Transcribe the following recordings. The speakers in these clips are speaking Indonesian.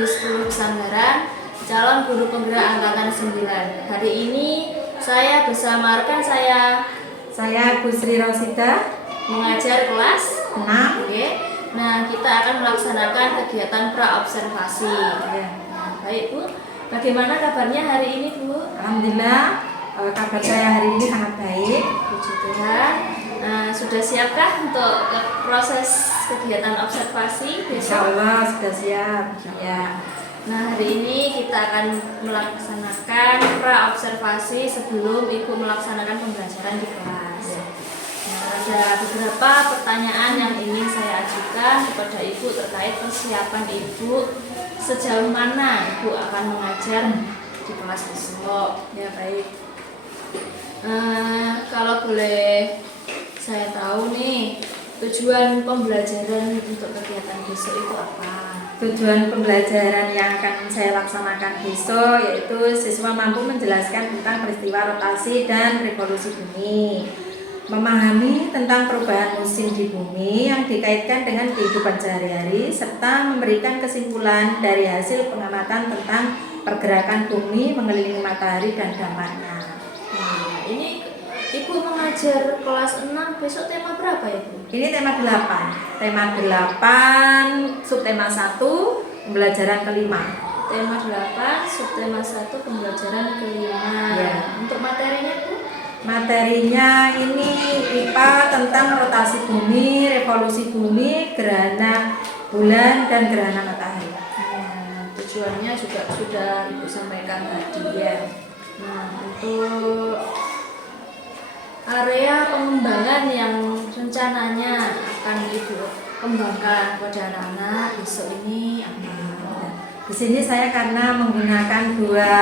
Negeri 10 Pesanggerahan, calon guru penggerak angkatan 9. Hari ini saya bersama rekan saya Bu Sri Rosida mengajar kelas 6. Oke. Nah, kita akan melaksanakan kegiatan pra-observasi. Nah, baik Bu, bagaimana kabarnya hari ini Bu? Alhamdulillah, kabar saya hari ini sangat baik. Puji Tuhan. Nah, sudah siapkah untuk proses kegiatan observasi Insya besok? Allah sudah siap. Ya. Nah, hari ini kita akan melaksanakan pra-observasi sebelum Ibu melaksanakan pembelajaran di kelas. Nah, ada beberapa pertanyaan yang ingin saya ajukan kepada Ibu terkait persiapan Ibu sejauh mana Ibu akan mengajar di kelas besok. Ya baik. Kalau boleh saya tahu nih, tujuan pembelajaran untuk kegiatan besok itu apa? Tujuan pembelajaran yang akan saya laksanakan besok yaitu siswa mampu menjelaskan tentang peristiwa rotasi dan revolusi bumi, memahami tentang perubahan musim di bumi yang dikaitkan dengan kehidupan sehari-hari, serta memberikan kesimpulan dari hasil pengamatan tentang pergerakan bumi mengelilingi matahari dan dampaknya. Nah, ini Ibu mengajar kelas 6, besok tema berapa Ibu? Ini tema 8. Tema 8, subtema 1, pembelajaran kelima. Tema 8, subtema 1, pembelajaran kelima. Ya. Untuk materinya Bu? Materinya ini IPA tentang rotasi bumi, revolusi bumi, gerhana bulan, dan gerhana matahari. Nah, tujuannya juga sudah Ibu sampaikan tadi ya. Nah, untuk area pengembangan yang rencananya akan Ibu kembangkan pada anak-anak besok ini apa? Di sini saya karena menggunakan dua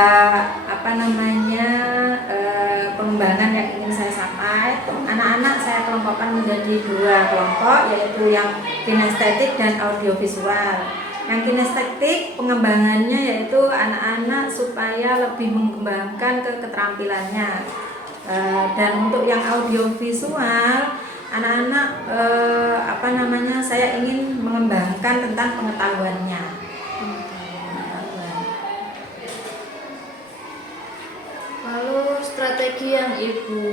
pengembangan yang ingin saya sampai. Anak-anak saya kelompokkan menjadi dua kelompok, yaitu yang kinestetik dan audiovisual. Yang kinestetik pengembangannya yaitu anak-anak supaya lebih mengembangkan keterampilannya. Dan untuk yang audiovisual, anak-anak saya ingin mengembangkan tentang pengetahuannya. Lalu strategi yang Ibu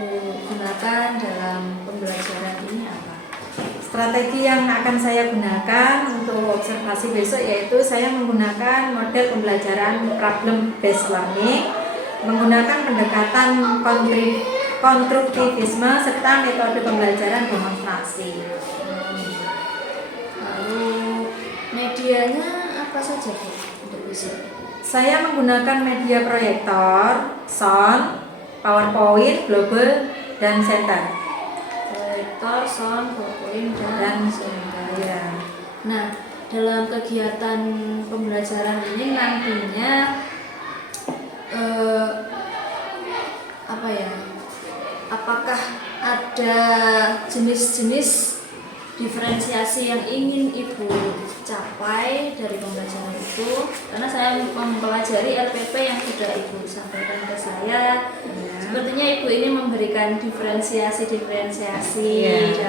gunakan dalam pembelajaran ini apa? Strategi yang akan saya gunakan untuk observasi besok yaitu saya menggunakan model pembelajaran problem based learning, menggunakan pendekatan konstruktivisme serta metode pembelajaran demonstrasi. Lalu medianya apa saja Bu untuk besok? Saya menggunakan media proyektor, sound, PowerPoint, global, dan center. Proyektor, sound, PowerPoint, dan center. Ya. Nah, dalam kegiatan pembelajaran ini nantinya apakah ada jenis-jenis diferensiasi yang ingin Ibu capai dari pembelajaran itu? Karena saya mempelajari LPP yang sudah Ibu sampaikan ke saya, sepertinya Ibu ini memberikan diferensiasi dalam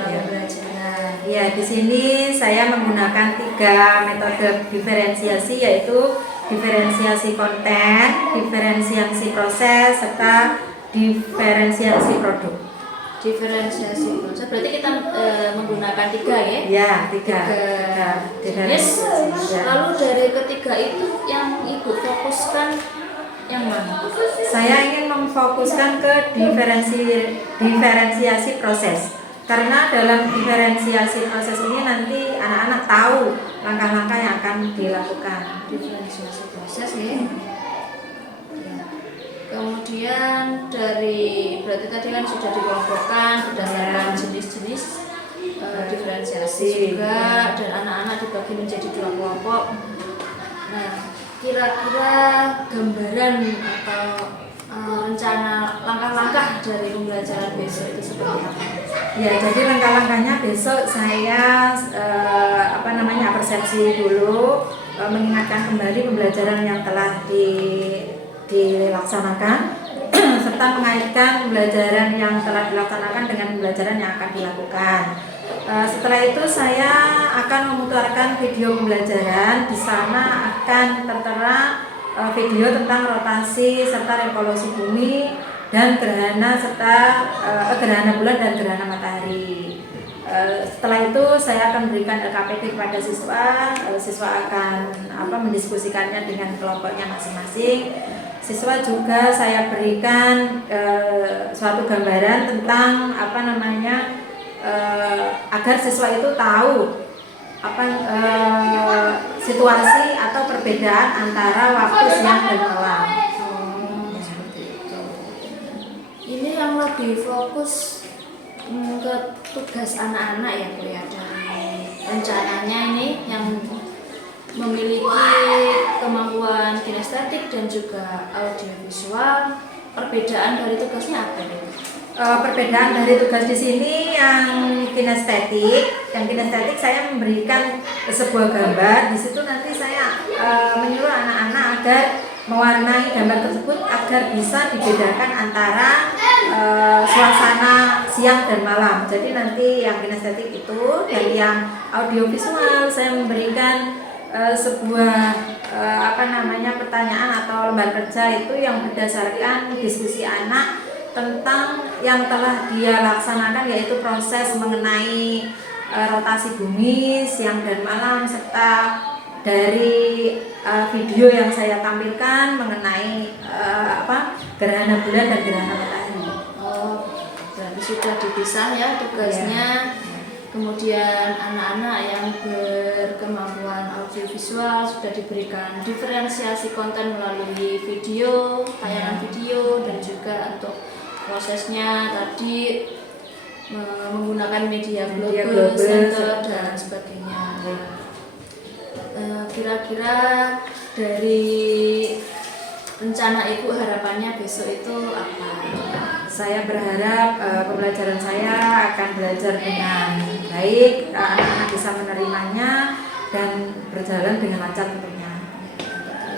pembelajaran. Ya, di sini saya menggunakan 3 metode diferensiasi, yaitu diferensiasi konten, diferensiasi proses, serta diferensiasi produk. Diferensiasi proses berarti kita menggunakan 3 ya? Ya, 3 jenis. Lalu dari ketiga itu yang Ibu fokuskan yang mana? Saya ingin memfokuskan ke diferensiasi proses. Karena dalam diferensiasi proses ini nanti anak-anak tahu langkah-langkah yang akan dilakukan. Diferensiasi proses ya. Kemudian berarti tadi kan sudah dikelompokkan berdasarkan jenis-jenis diferensiasi juga, dan anak-anak dibagi menjadi 2 kelompok. Nah, kira-kira gambaran atau rencana langkah-langkah dari pembelajaran besok itu seperti apa? Ya, jadi langkah-langkahnya besok saya persepsi dulu, mengingatkan kembali pembelajaran yang telah dilaksanakan serta mengaitkan pembelajaran yang telah dilaksanakan dengan pembelajaran yang akan dilakukan. Setelah itu saya akan memutarkan video pembelajaran. Di sana akan tertera video tentang rotasi serta revolusi bumi dan gerhana serta gerhana bulan dan gerhana matahari. Setelah itu saya akan berikan LKPD kepada siswa. Siswa akan mendiskusikannya dengan kelompoknya masing-masing. Siswa juga saya berikan suatu gambaran tentang agar siswa itu tahu situasi atau perbedaan antara waktu siang dan malam. Seperti itu. Ini yang lebih fokus ke tugas anak-anak ya Bu ya, dari rencananya ini yang memiliki kemampuan kinestetik dan juga audiovisual. Perbedaan dari tugasnya apa nih? Perbedaan dari tugas di sini yang kinestetik. Yang kinestetik saya memberikan sebuah gambar. Di situ nanti saya menyuruh anak-anak agar mewarnai gambar tersebut agar bisa dibedakan antara suasana siang dan malam. Jadi nanti yang kinestetik itu, dan yang audiovisual saya memberikan sebuah pertanyaan atau lembar kerja itu yang berdasarkan diskusi anak tentang yang telah dia laksanakan, yaitu proses mengenai rotasi bumi siang dan malam, serta dari video yang saya tampilkan mengenai gerhana bulan dan gerhana matahari. Oh, berarti sudah dipisah ya tugasnya. Kemudian anak-anak yang berkemampuan audiovisual sudah diberikan diferensiasi konten melalui video, tayangan video, dan juga untuk prosesnya tadi menggunakan media global, center, dan sebagainya. Kira-kira dari rencana Ibu harapannya besok itu apa? Saya berharap pembelajaran saya akan belajar dengan baik, anak-anak bisa menerimanya dan berjalan dengan lancar tentunya.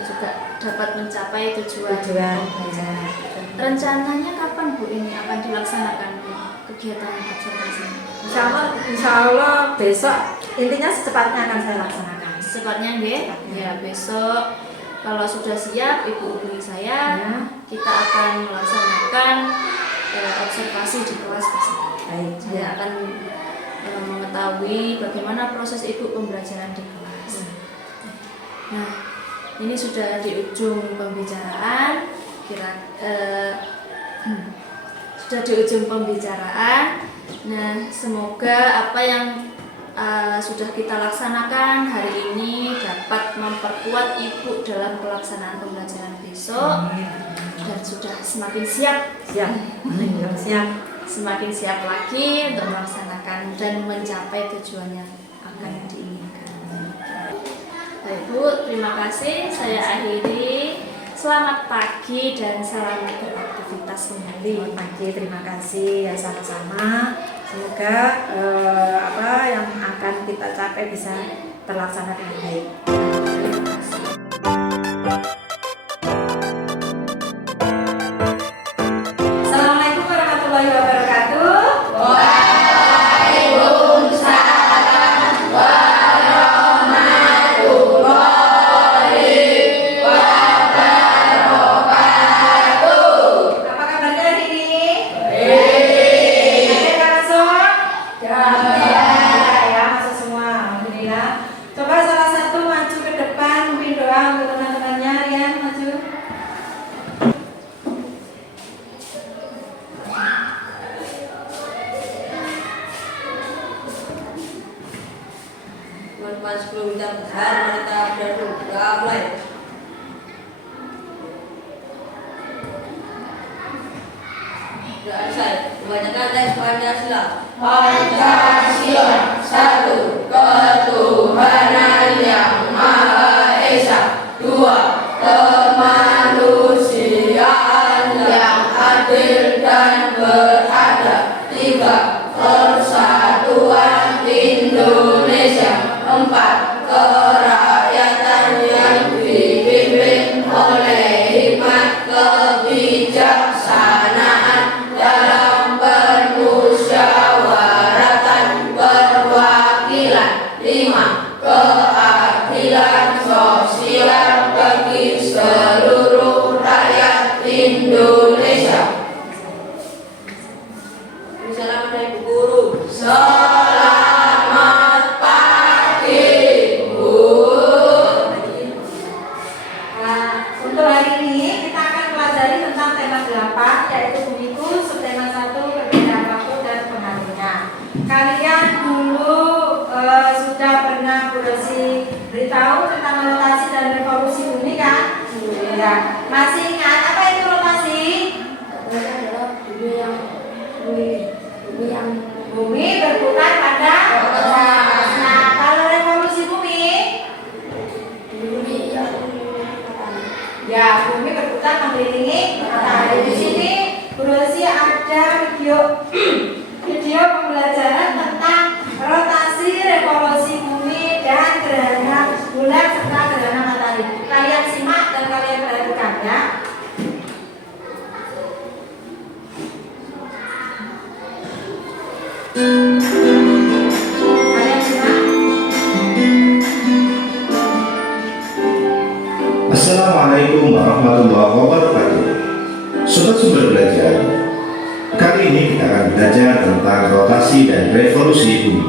Juga dapat mencapai tujuan. Ya. Rencananya kapan Bu ini akan dilaksanakan kegiatan observasi? Insya Allah besok, intinya secepatnya akan saya laksanakan. Secepatnya nggih? Ya, besok kalau sudah siap Ibu hubungi saya. Ya. Kita akan melaksanakan observasi di kelas bersama. Baik. Saya akan mengetahui bagaimana proses Ibu pembelajaran di kelas. Nah, ini sudah di ujung pembicaraan. Sudah di ujung pembicaraan. Nah, semoga apa yang sudah kita laksanakan hari ini dapat memperkuat Ibu dalam pelaksanaan pembelajaran besok. Dan sudah semakin siap, semakin siap lagi untuk melaksanakan dan mencapai tujuan yang akan diinginkan. Baik Bu, terima kasih. Saya akhiri. Selamat pagi dan salam beraktivitas kembali. Selamat pagi, terima kasih ya, sama-sama. Semoga yang akan kita capai bisa terlaksana dengan baik. Assalamualaikum warahmatullahi wabarakatuh. Apa kabarnya hari ini? Ada yang masuk? Ya, masuk semua. Alhamdulillah. Coba salah satu maju ke depan, mungkin doa untuk teman-temannya. Rian, maju. Teman-teman sebelum kita berhar, kita berdoa mulai. Doa saya, kebanyakan teks Pancasila. Pancasila, satu ketuhanan yang Maha Esa, dua kemanusiaan yang adil dan beradab, tiga persatuan Indonesia, empat kerakyatan yang dipimpin oleh hikmat kebijaksanaan dalam permusyawaratan bumiku subtema 1 perbedaan waktu dan pengaruhnya. Kalian dulu sudah pernah beritahu tentang rotasi dan revolusi bumi kan? Ya. Masih ingat apa itu rotasi? Bumi berputar pada orbit. Nah, kalau revolusi bumi, ya bumi berputar mengelilingi matahari. Di sini Bu Rosi ada video pembelajaran tentang rotasi, revolusi bumi dan gerhana bulan serta gerhana matahari. Kalian simak dan kalian perhatikan ya. Kalian simak. Assalamualaikum warahmatullahi wabarakatuh. Sobat Sumber Belajar, kali ini kita akan belajar tentang rotasi dan revolusi bumi.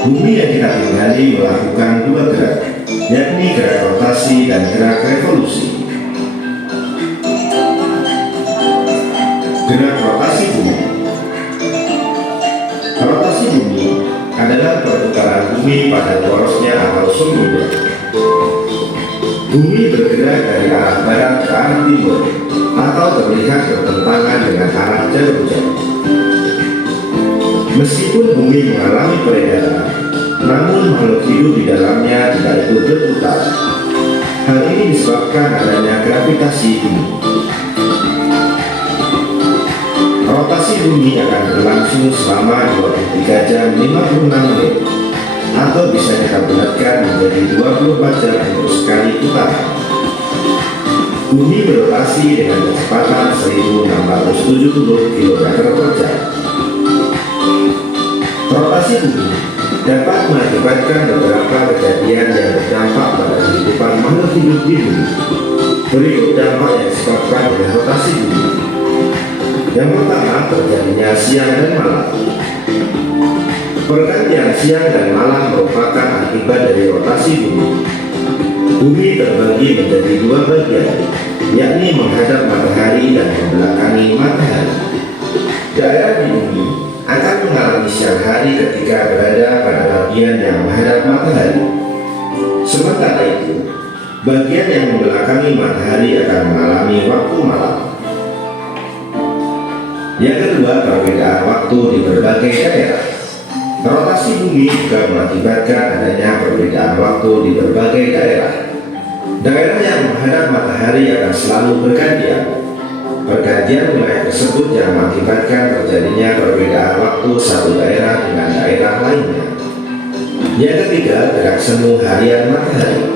Bumi yang kita tinggali melakukan dua gerak, yakni gerak rotasi dan gerak revolusi. Gerak rotasi bumi. Rotasi bumi adalah perputaran bumi pada porosnya atau sumbunya. Bumi bergerak dari arah barat ke arah timur atau terlihat bertentangan dengan arah jarum jam. Meskipun bumi mengalami peredaran, namun makhluk hidup di dalamnya tidak ikut berputar. Hal ini disebabkan adanya gravitasi bumi. Rotasi bumi akan berlangsung selama 23 jam 56 menit atau bisa kita bulatkan menjadi 24 jam untuk sekali putaran. Bumi berotasi dengan kecepatan 1670 km per jam. Rotasi bumi dapat mengakibatkan beberapa kejadian yang berdampak pada kehidupan makhluk hidup di bumi. Berikut dampak yang disebabkan oleh rotasi bumi. Yang pertama, terjadinya siang dan malam. Pergantian siang dan malam merupakan akibat dari rotasi bumi. Bumi terbagi menjadi dua bagian, yakni menghadap matahari dan membelakangi matahari. Daerah di bumi akan mengalami siang hari ketika berada pada bagian yang menghadap matahari. Sementara itu, bagian yang membelakangi matahari akan mengalami waktu malam. Yang kedua, perbedaan waktu di berbagai daerah. Rotasi bumi juga mengakibatkan adanya perbedaan waktu di berbagai daerah. Daerah yang menghadap matahari akan selalu bergantian. Pergantian wilayah tersebut yang mengakibatkan terjadinya perbedaan waktu satu daerah dengan daerah lainnya. Yang ketiga, gerak semu harian matahari.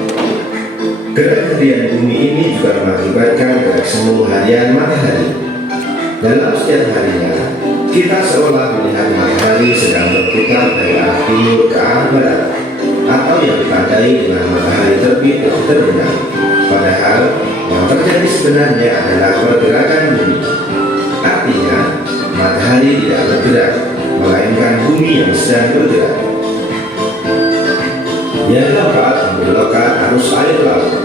Gerak harian bumi ini juga mengakibatkan gerak semu harian matahari. Dalam setiap harinya, kita seolah melihat matahari sedang berputar dari arah timur ke arah barat, atau yang ditandai dengan matahari terbit dan terbenam. Padahal yang terjadi sebenarnya adalah pergerakan bumi. Artinya, matahari tidak bergerak, melainkan bumi yang sedang bergerak. Yang keempat, pembelokan arus air laut.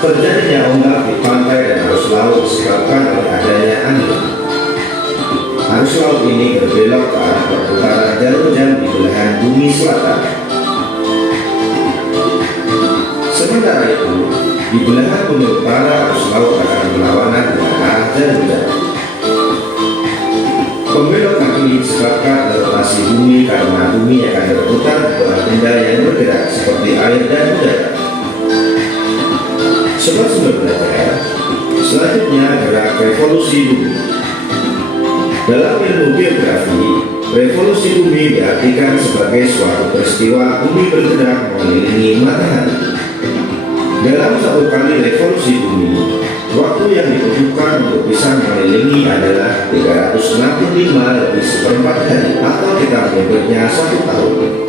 Terjadinya ombak di pantai dan arus laut disebabkan oleh adanya angin. Arus laut ini berbelok ke arah perputaran jarum jam di belahan bumi selatan. Sementara itu, di belahan bumi utara arus laut akan berlawanan dengan arah jarum jam. Pembelokan ini disebabkan rotasi bumi karena bumi akan berputar di bawah benda yang bergerak seperti air dan udara. Sobat Sumber Belajar, selanjutnya gerak revolusi bumi. Dalam ilmu geografi, revolusi bumi diartikan sebagai suatu peristiwa bumi bergerak mengelilingi matahari. Dalam satu kali revolusi bumi, waktu yang dibutuhkan untuk bisa mengelilingi adalah 365 lebih seperempat hari, atau kita menyebutnya 1 tahun.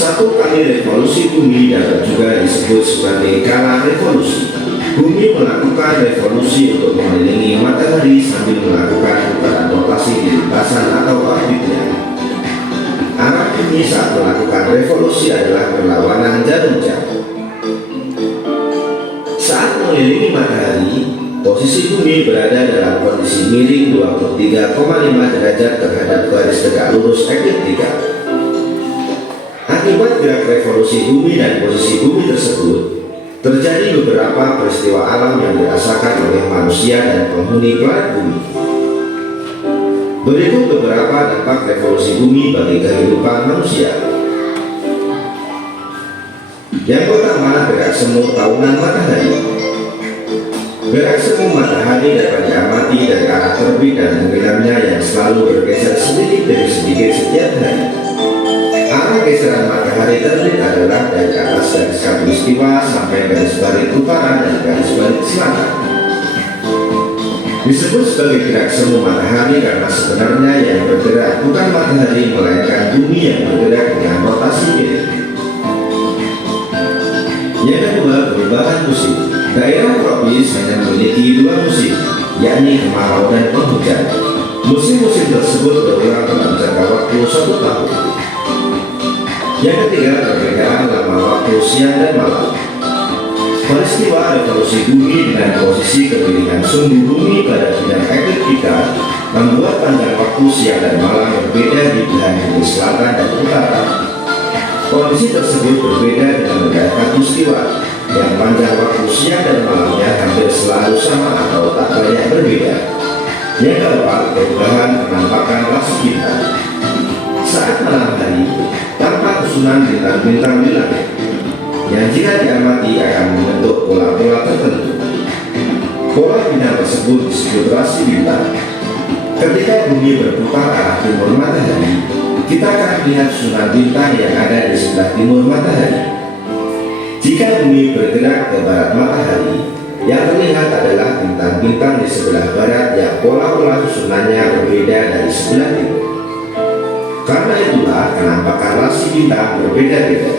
Satu kali revolusi bumi dapat juga disebut sebagai kala revolusi. Bumi melakukan revolusi untuk mengelilingi matahari sambil melakukan putaran rotasi di lintasan atau orbitnya. Arah bumi saat melakukan revolusi adalah berlawanan jarum jam. Saat mengelilingi matahari, posisi bumi berada dalam kondisi miring 23,5 derajat terhadap garis tegak lurus ekliptika. Akibat gerak revolusi bumi dan posisi bumi tersebut, terjadi beberapa peristiwa alam yang dirasakan oleh manusia dan penghuni planet bumi. Berikut beberapa dampak revolusi bumi bagi kehidupan manusia. Yang pertama, gerak semu tahunan matahari. Gerak semu matahari dapat diamati dari arah terbit dan tenggelamnya yang selalu bergeser sedikit demi sedikit setiap hari. Arah geseran matahari terbit adalah dari atas garis khatulistiwa sampai garis balik utara dan garis balik selatan. Disebut sebagai gerak semu matahari karena sebenarnya yang bergerak bukan matahari melainkan bumi yang bergerak dengan rotasi miring. Yang kedua, perubahan musim. Daerah tropis hanya memiliki dua musim, yakni kemarau dan penghujan. Musim-musim tersebut berulang dalam jangka waktu 1 tahun. Yang ketiga, perbedaan lama waktu siang dan malam. Peristiwa revolusi bumi dengan posisi kemiringan sumbu bumi pada bidang ekliptika membuat panjang waktu siang dan malam berbeda di belahan bumi selatan dan utara. Kondisi tersebut berbeda dengan negara khatulistiwa yang panjang waktu siang dan malamnya hampir selalu sama atau tak banyak berbeda. Yang keempat, perubahan penampakan rasi bintang. Saat malam hari, tampak susunan bintang-bintang di langit yang jika diamati akan membentuk pola-pola tertentu. Pola bintang tersebut disebut rasi bintang. Ketika bumi berputar arah timur matahari, kita akan melihat susunan bintang yang ada di sebelah timur matahari. Jika bumi bergerak ke barat matahari, yang terlihat adalah bintang-bintang di sebelah barat yang pola-pola susunannya berbeda dari sebelah timur. Karena itulah penampakan rasi bintang berbeda-beda.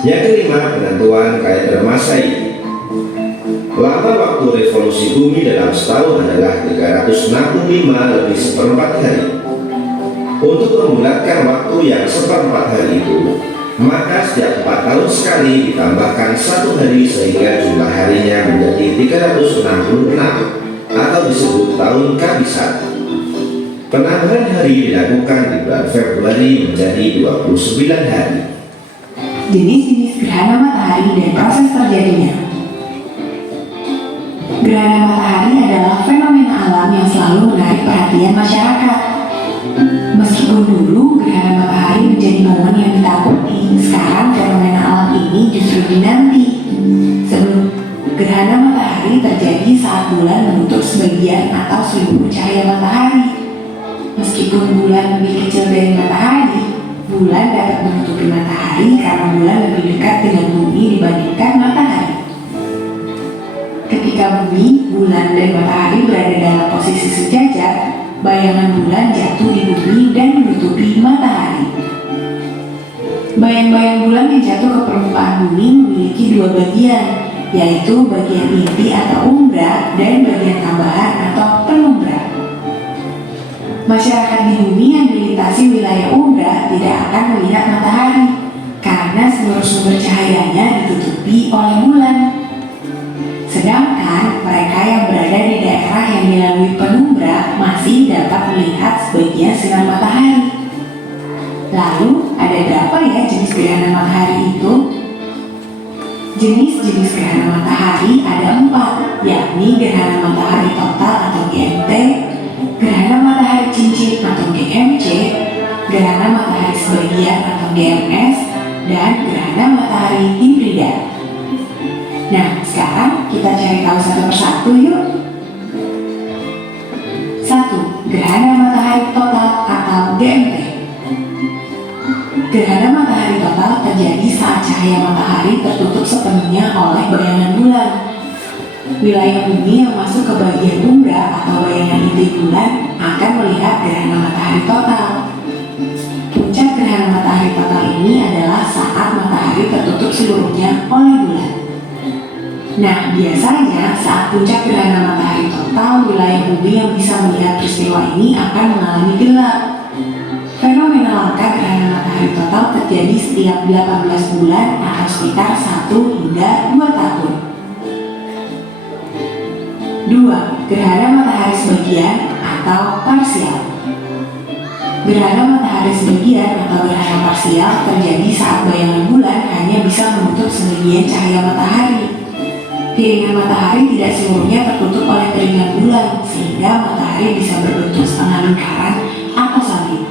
Yang kelima, penentuan kalender Masehi. Lama waktu revolusi bumi dalam setahun adalah 365 lebih seperempat hari. Untuk membulatkan waktu yang seperempat hari itu, maka setiap 4 tahun sekali ditambahkan 1 hari sehingga jumlah harinya menjadi 366 atau disebut tahun kabisan. Penambahan hari dilakukan di bulan Februari menjadi 29 hari. Jenis-jenis gerhana matahari dan proses terjadinya. Gerhana matahari adalah fenomena alam yang selalu menarik perhatian masyarakat. Meskipun dulu gerhana matahari menjadi momen yang ditakuti, sekarang fenomena alam ini justru dinanti. Sebelum gerhana matahari terjadi saat bulan menutup sebagian atau seluruh cahaya matahari. Meskipun bulan lebih kecil dari matahari, bulan dapat menutupi matahari karena bulan lebih dekat dengan bumi dibandingkan matahari. Ketika bumi, bulan, dan matahari berada dalam posisi sejajar, bayangan bulan jatuh di bumi dan menutupi matahari. Bayang-bayang bulan yang jatuh ke permukaan bumi memiliki dua bagian, yaitu bagian inti atau umbra dan bagian tambahan atau penumbra. Masyarakat di bumi yang dilintasi wilayah umbra tidak akan melihat matahari karena seluruh sumber cahayanya ditutupi oleh bulan. Sedangkan mereka yang berada di daerah yang dilalui penumbra masih dapat melihat sebagian sinar matahari. Lalu, ada berapa ya jenis gerhana matahari itu? Jenis-jenis gerhana matahari ada 4, yakni gerhana matahari total atau GMT, gerhana matahari cincin atau GMC, gerhana matahari sebagian atau GMS, dan gerhana matahari hibrida. Nah, sekarang kita cari tahu satu persatu yuk. 1. Gerhana matahari total atau GMT. Gerhana matahari total terjadi saat cahaya matahari tertutup sepenuhnya oleh bayangan bulan. Wilayah bumi yang masuk ke bagian umbra atau bayangan inti bulan akan melihat gerhana matahari total. Puncak gerhana matahari total ini adalah saat matahari tertutup seluruhnya oleh bulan. Nah, biasanya saat puncak gerhana matahari total, wilayah bumi yang bisa melihat peristiwa ini akan mengalami gelap. Fenomena langka gerhana matahari total terjadi setiap 18 bulan atau sekitar 1 hingga 2 tahun. 2. Gerhana matahari sebagian atau parsial. Gerhana matahari sebagian atau gerhana parsial terjadi saat bayangan bulan hanya bisa menutup sebagian cahaya matahari. Piringan matahari tidak seluruhnya tertutup oleh piringan bulan, sehingga matahari bisa berbentuk setengah lingkaran atau salib.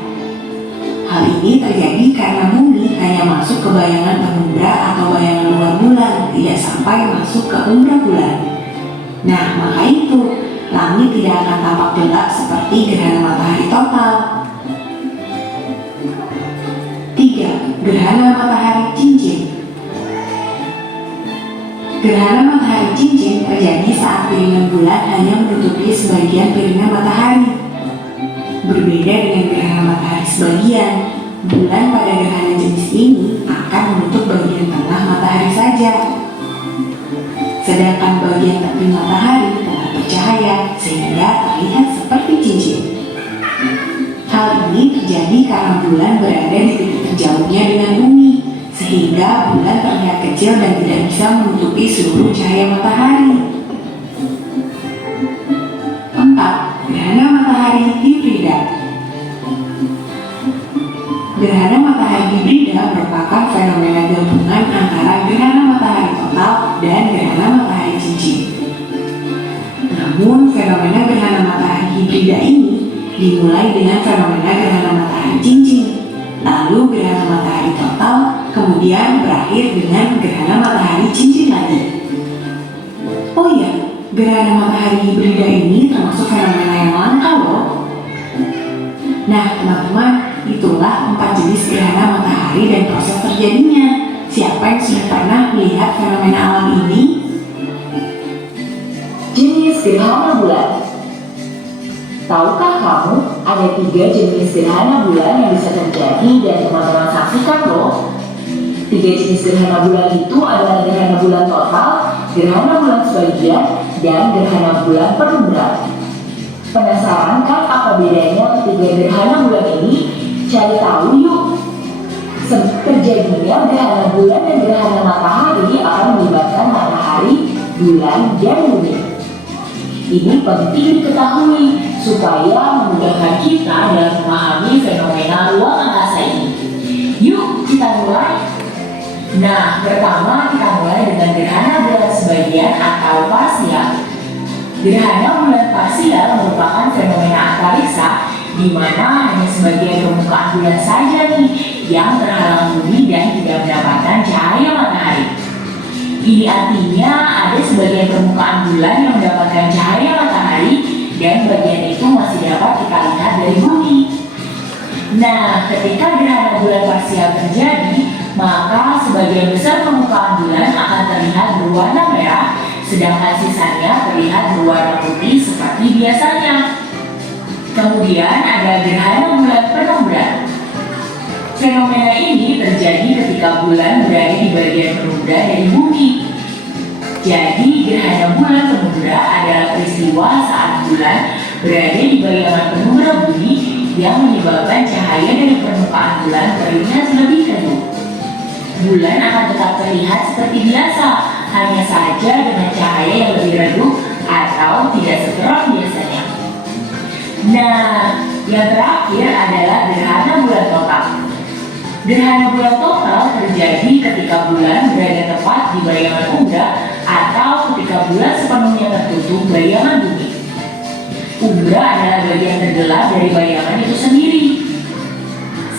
Hal ini terjadi karena bumi hanya masuk ke bayangan penumbra atau bayangan luar bulan, tidak sampai masuk ke umbra bulan. Nah, maka itu, langit tidak akan tampak gelap seperti gerhana matahari total. 3. Gerhana matahari cincin. Gerhana matahari cincin terjadi saat piringan bulan hanya menutupi sebagian piringan matahari. Berbeda dengan gerhana matahari sebagian, bulan pada gerhana jenis ini akan menutup bagian tengah matahari saja. Sedangkan bagian tepi matahari telah bercahaya sehingga terlihat seperti cincin. Hal ini terjadi karena bulan berada di titik terjauhnya dengan bumi, sehingga bulan terlihat kecil dan tidak bisa menutupi seluruh cahaya matahari. 4. Gerhana matahari hibrida. Gerhana matahari hibrida merupakan fenomena gabungan antara gerhana matahari total dan gerhana matahari cincin. Namun, fenomena gerhana matahari hibrida ini dimulai dengan fenomena gerhana matahari cincin, lalu gerhana matahari total, kemudian berakhir dengan gerhana matahari cincin lagi. Oh iya, gerhana matahari hibrida ini termasuk fenomena yang langka loh. Nah teman-teman, itulah 4 jenis gerhana matahari dan proses terjadinya. Siapa yang sudah pernah melihat fenomena alam ini? Jenis gerhana bulan. Tahukah kamu ada 3 jenis gerhana bulan yang bisa terjadi dan teman-teman saksikan loh? 3 jenis gerhana bulan itu adalah gerhana bulan total, gerhana bulan sebagian, dan gerhana bulan penumbra. Penasaran kan apa bedanya ketiga gerhana bulan ini? Cari tahu yuk. Terjadinya gerhana bulan dan gerhana matahari akan melibatkan matahari, bulan, dan bumi. Ini penting diketahui supaya memudahkan kita dalam memahami fenomena ruang angkasa ini. Yuk kita mulai. Nah, pertama kita mulai dengan gerhana bulan sebagian atau parsial. Gerhana bulan parsial merupakan fenomena antariksa di mana hanya sebagian permukaan bulan saja nih yang terhalang bumi dan tidak mendapatkan cahaya matahari. Ini artinya ada sebagian permukaan bulan yang mendapatkan cahaya matahari dan bagian itu masih dapat kita lihat dari bumi. Nah, ketika gerhana bulan parsial terjadi, maka sebagian besar permukaan bulan akan terlihat berwarna merah, sedangkan sisanya terlihat berwarna putih seperti biasanya. Kemudian ada gerhana bulan penumbra. Fenomena ini terjadi ketika bulan berada di bagian penumbra dari bumi. Jadi gerhana bulan penumbra adalah peristiwa saat bulan berada di bagian penumbra bumi yang menyebabkan cahaya dari permukaan bulan terlihat lebih redup. Bulan akan tetap terlihat seperti biasa, hanya saja dengan cahaya yang lebih redup atau tidak seterang biasanya. Nah, yang terakhir adalah gerhana bulan total. Gerhana bulan total terjadi ketika bulan berada tepat di bayangan umbra atau ketika bulan sepenuhnya tertutup bayangan bumi. Umbra adalah bagian tergelap dari bayangan itu sendiri.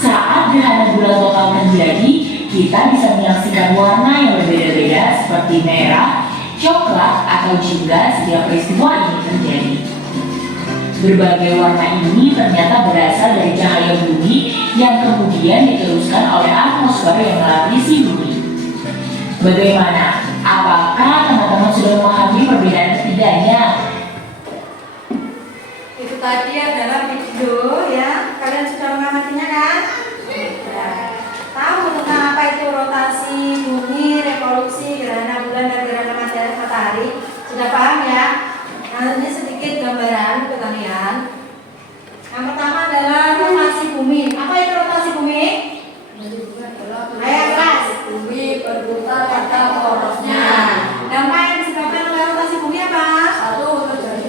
Saat gerhana bulan total terjadi, kita bisa menyaksikan warna yang berbeda-beda seperti merah, coklat, atau jingga setiap peristiwa ini terjadi. Berbagai warna ini ternyata berasal dari cahaya bumi yang kemudian diteruskan oleh atmosfer yang melapisi bumi. Bagaimana? Apakah teman-teman sudah memahami perbedaan ketiganya? Itu tadi adalah video ya. Kalian sudah mengamatinya kan? Sudah. Tahu tentang apa itu rotasi bumi, revolusi, gerhana bulan dan gerhana matahari? Sudah paham ya? Nah, ini sedikit gambaran untuk kalian. Yang pertama adalah rotasi bumi. Apa itu rotasi bumi? Ayo kelas. Bumi berputar pada porosnya. Dampak yang disebabkan oleh rotasi bumi apa? 1. Terjadi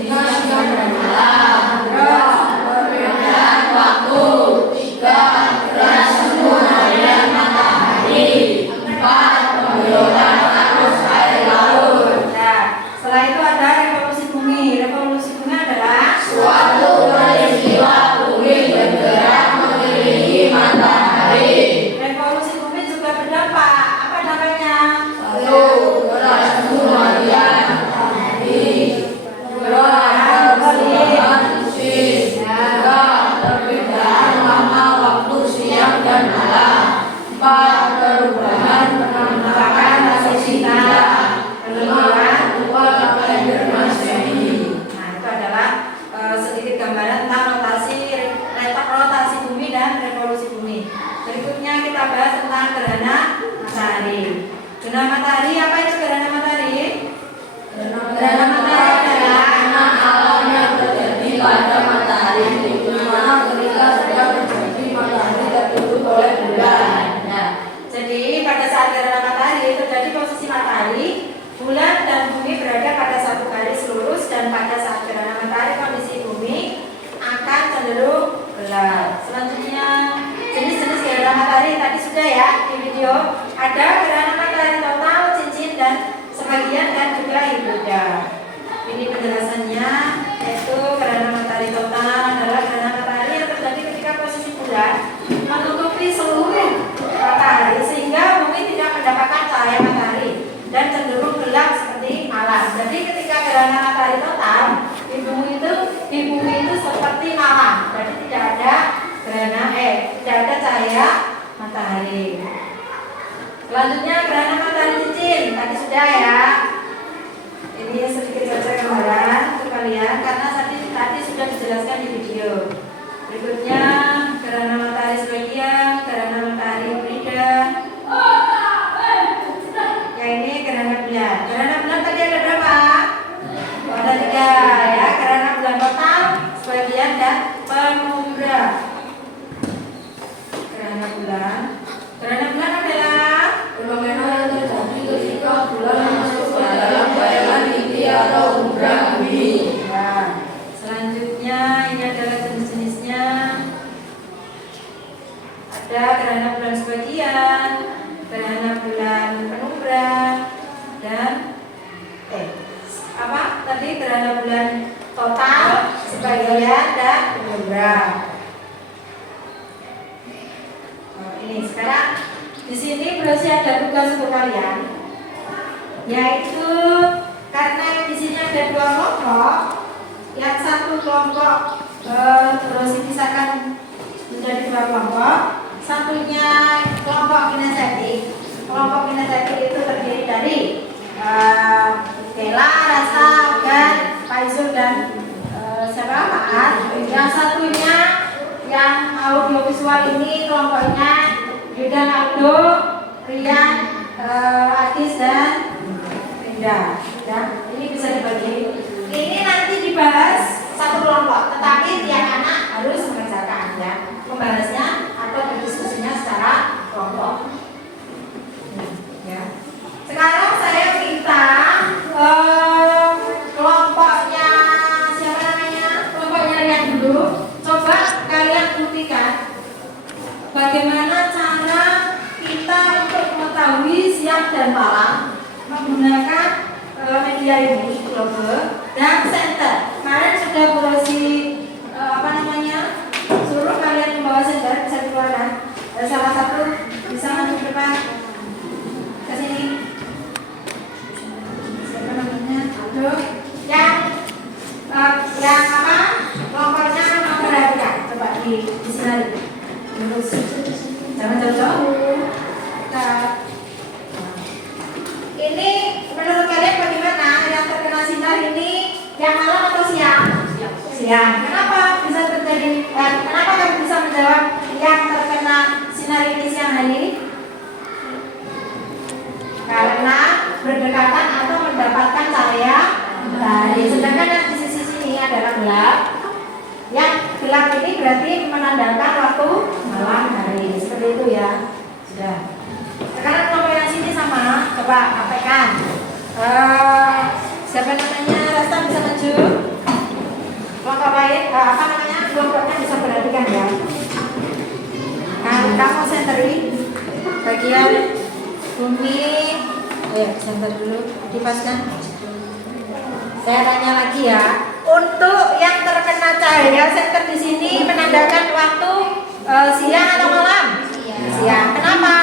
bumi. Revolusi bumi adalah Suatu peristiwa bumi bergerak mengelilingi matahari. revolusi bumi juga berdampak. Apa dampaknya? Satu, derasnya harian matahari. Dua, perubahan musim. Tiga, perbedaan lama waktu siang dan malam. Empat, perubahan penampakan sesi tanda. Kelima, ubah kalender Masehi. Nah, itu adalah sedikit gambaran tentang rotasi bumi dan revolusi bumi. Berikutnya kita bahas tentang gerhana matahari. Gerhana matahari, apa itu gerhana matahari? Gerhana matahari adalah Karena alam yang terjadi pada matahari, di mana ketika sedang terjadi matahari tertutup oleh bulan. Nah, jadi pada saat gerhana matahari terjadi posisi matahari, bulan dan bumi berada pada satu garis lurus, dan pada saat gerhana matahari kondisi bumi akan cenderung gelap. Selanjutnya jenis-jenis gerhana matahari tadi sudah ya di video. Ada gerhana matahari total, cincin, dan sebagian, dan juga hibrida. Ini penjelasannya, yaitu gerhana matahari total adalah gerhana matahari yang terjadi ketika posisi bulan menutupi seluruh matahari sehingga bumi tidak mendapatkan cahaya matahari dan cenderung gelap seperti malam. Jadi ketika gerhana matahari total di bumi itu seperti malam. Jadi tidak ada tidak ada cahaya matahari. Selanjutnya gerhana matahari cincin. Tadi sudah ya. Ini sedikit saja gambaran untuk kalian karena tadi sudah dijelaskan di video. Berikutnya gerhana matahari sebagian, gerhana matahari hibrida. Ya, ini gerhana bulan. Gerhana bulan tadi ada berapa? Ada 3 ya. Gerhana bulan total, sebagian, dan penumbra. Gerhana bulan. Gerhana bulan adalah Fenomena yang terjadi ketika bulan masuk ke dalam bayangan inti atau umbra bumi. ya. Selanjutnya ini adalah jenis-jenisnya. Ada gerhana bulan sebagian, gerhana bulan penumbra, dan gerhana bulan total, sebagian, dan penumbra. Ini sekarang di sini berarti ada tugas untuk kalian, yaitu karena di sini ada 2 kelompok, yang satu kelompok terus dipisahkan menjadi 2 kelompok. Satunya kelompok kinestetik. Kelompok kinestetik itu terdiri dari Kela, Rasa, Ogan, Faizul, dan siapa? Maat. Yang satunya yang audiovisual ini kelompoknya Yudan Abdo, Rian, Adis, dan Rinda. Ya, ini bisa dibagi. Ini nanti dibahas satu kelompok, tetapi tiap anak harus mengerjakan ya, membahasnya atau berdiskusinya secara kelompok. Ya. Sekarang saya minta kelompoknya siapa namanya? Kelompoknya Rian dulu. Coba kalian buktikan bagaimana cara kita untuk mengetahui siang dan malam menggunakan media ini, globe dan senter. Kemarin sudah berosi suruh kalian membawa senter, bisa dikeluarkan. Salah satu bisa maju ke depan ke sini. Siapa namanya? Aduh, yang kelompoknya memperhatikan. Coba di sini. Terus jangan jauh-jauh. Ini menurut kalian bagaimana yang terkena sinar ini, yang malam atau siang? Siang. Kenapa bisa terjadi? Kenapa kamu bisa menjawab yang terkena sinar ini siang hari? Karena berdekatan atau mendapatkan cahaya matahari. Sedangkan yang di sisi sini adalah gelap. Yang gelap ini berarti menandakan waktu malam hari. Seperti itu ya. Sudah. Sekarang kelompok yang sini sama. Coba sampaikan. Siapa namanya? Rasta bisa maju. Kelompok lain, kelompoknya bisa perhatikan ya. Kamu senteri bagian bumi. Center dulu, dipaskan. Saya tanya lagi ya. Untuk yang terkena cahaya senter di sini menandakan waktu siang atau malam? Siang. Kenapa?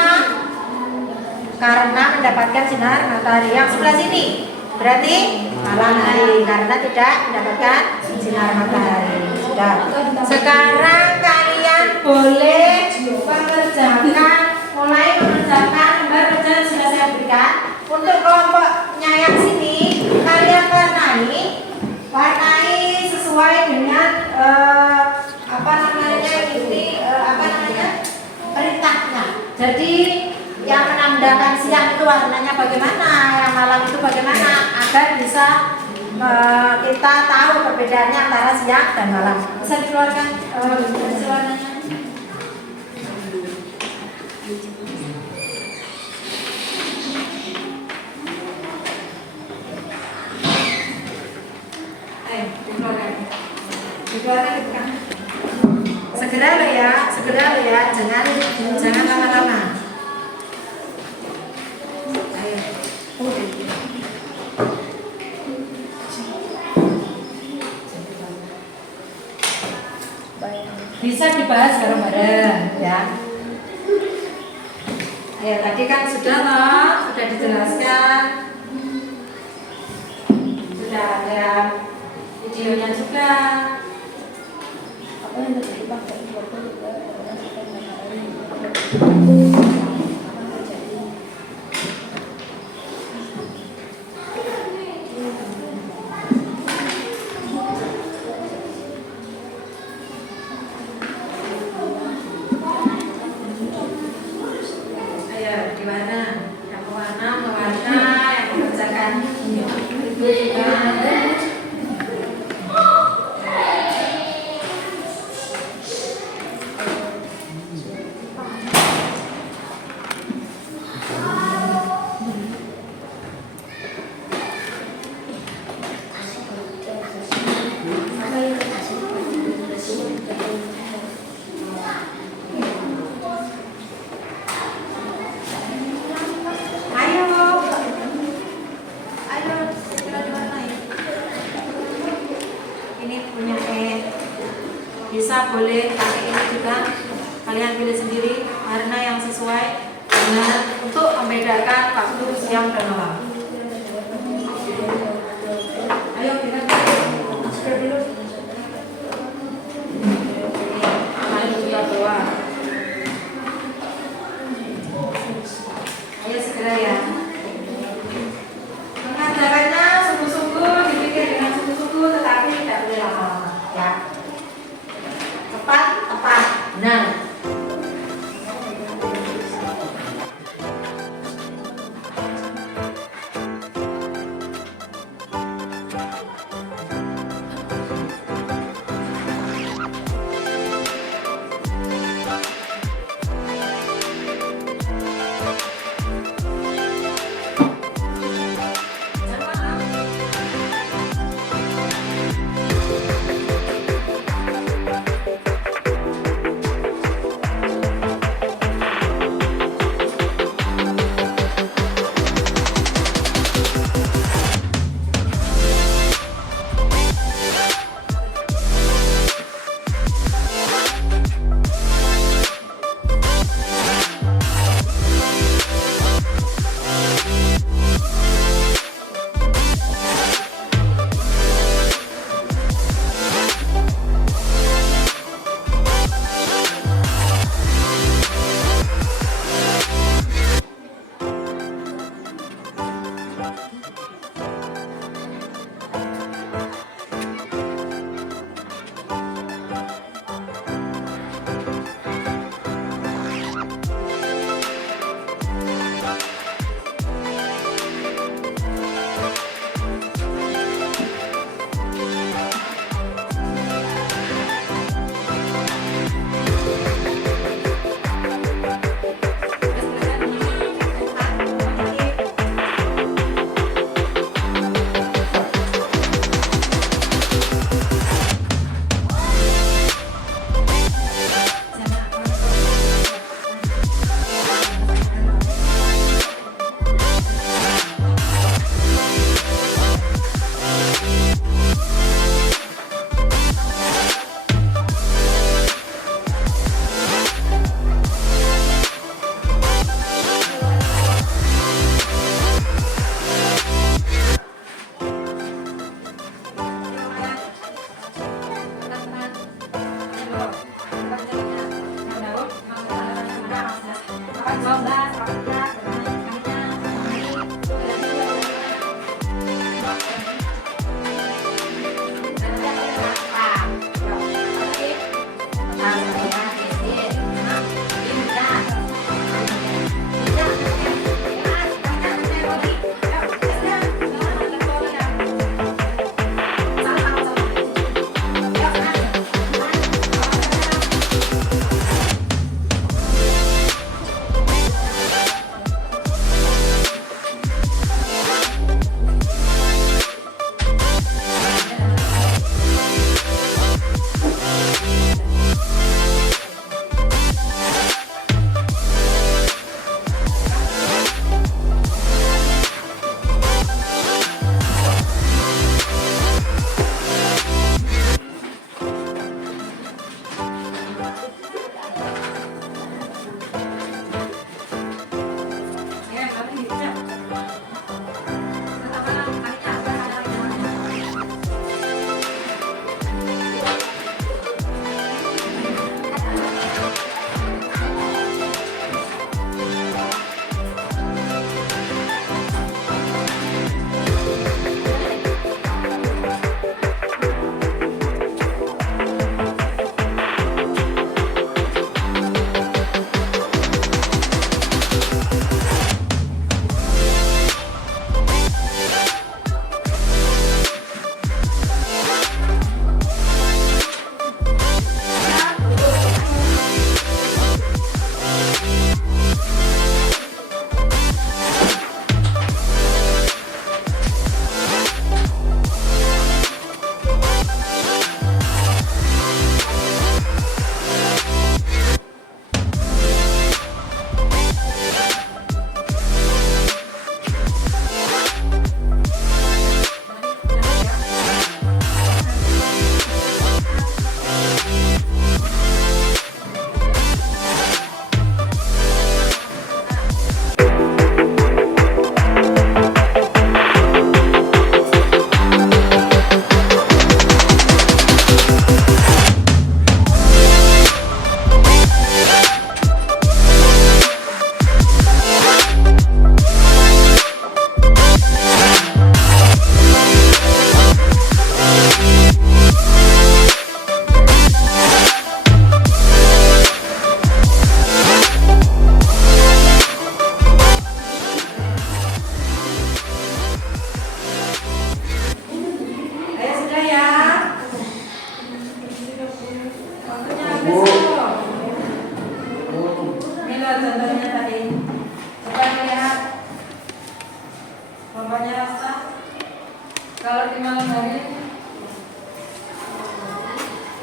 Karena mendapatkan sinar matahari. Yang sebelah sini berarti malam hari karena tidak mendapatkan sinar matahari. Sudah. Sekarang kalian boleh mulai mengerjakan gambar kerja yang sudah saya berikan. Untuk kelompoknya yang sini kalian warnai sesuai dengan perintahnya. Jadi yang menandakan siang itu warnanya bagaimana, yang malam itu bagaimana, agar bisa kita tahu perbedaannya antara siang dan malam. Bisa dikeluarkan warnanya. Dikeluarkan. Segera lo ya, jangan lama-lama. Ayo. Bisa dibahas bareng-bareng ya. Ayo, tadi kan sudah dijelaskan. Sudah ada videonya juga. Apa yang terjadi pakai foto juga orang suka matahari. Ayo, di mana? Yang mewarna, yang mengerjakan itu juga. Segera diwarnai. Ini punya bisa boleh pakai ini juga. Kalian pilih sendiri warna yang sesuai dengan untuk membedakan waktu siang dan malam. Ayo kita masker dulu. Ayo juga bawa. Ayo segera ya. Pengajarannya sungguh-sungguh, dibikin dengan sungguh-sungguh, tetapi tidak boleh lama-lama ya. Cepat, tepat, benar.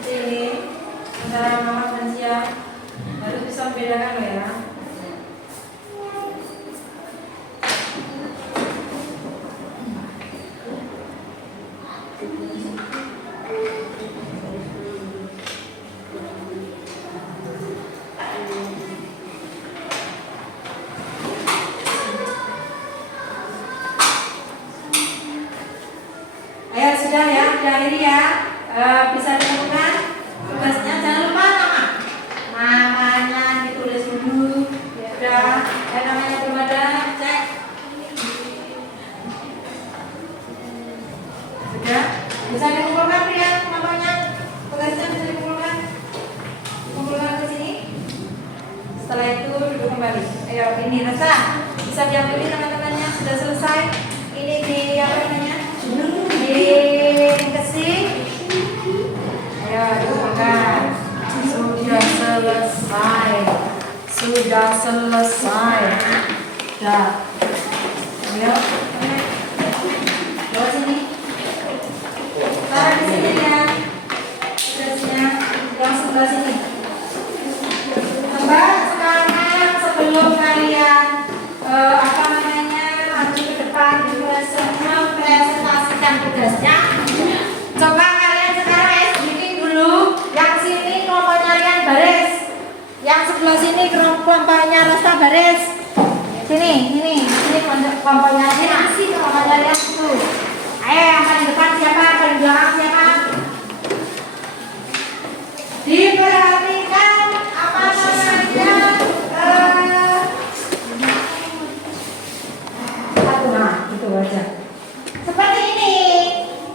Ini antara mama dan siang harus bisa membedakan loh ya. Ayo sudah ya, diakhiri ya. Bisa ditemukan tugasnya, jangan lupa namanya ditulis dulu. Sudah, namanya belum ada, cek. Sudah, bisa dikumpulkan ya namanya, tugasnya bisa dikumpulkan. Kumpulkan ke sini. Setelah itu duduk kembali. Ayo, ini Rasa bisa diambil teman-temannya, sudah selesai. Ini di apa namanya? Dikasih. Ayo dikumpulkan. Sudah selesai. Sudah selesai. Dah. Ayo. Bawa sini. Taruh di sini ya. Tugasnya yang sebelah sini. Coba sekarang sebelum kalian apa namanya maju ke depan mempresentasikan tugasnya, coba kalian sekarang SDK dulu. Yang sini kelompoknya Rian baris, yang sebelah sini kelompoknya Resta baris. Sini kelompoknya Rian, kelompoknya Rian itu. Ayo yang paling depan siapa, paling belakang siapa? Diperhatikan apa namanya satu, nah itu aja. Seperti ini,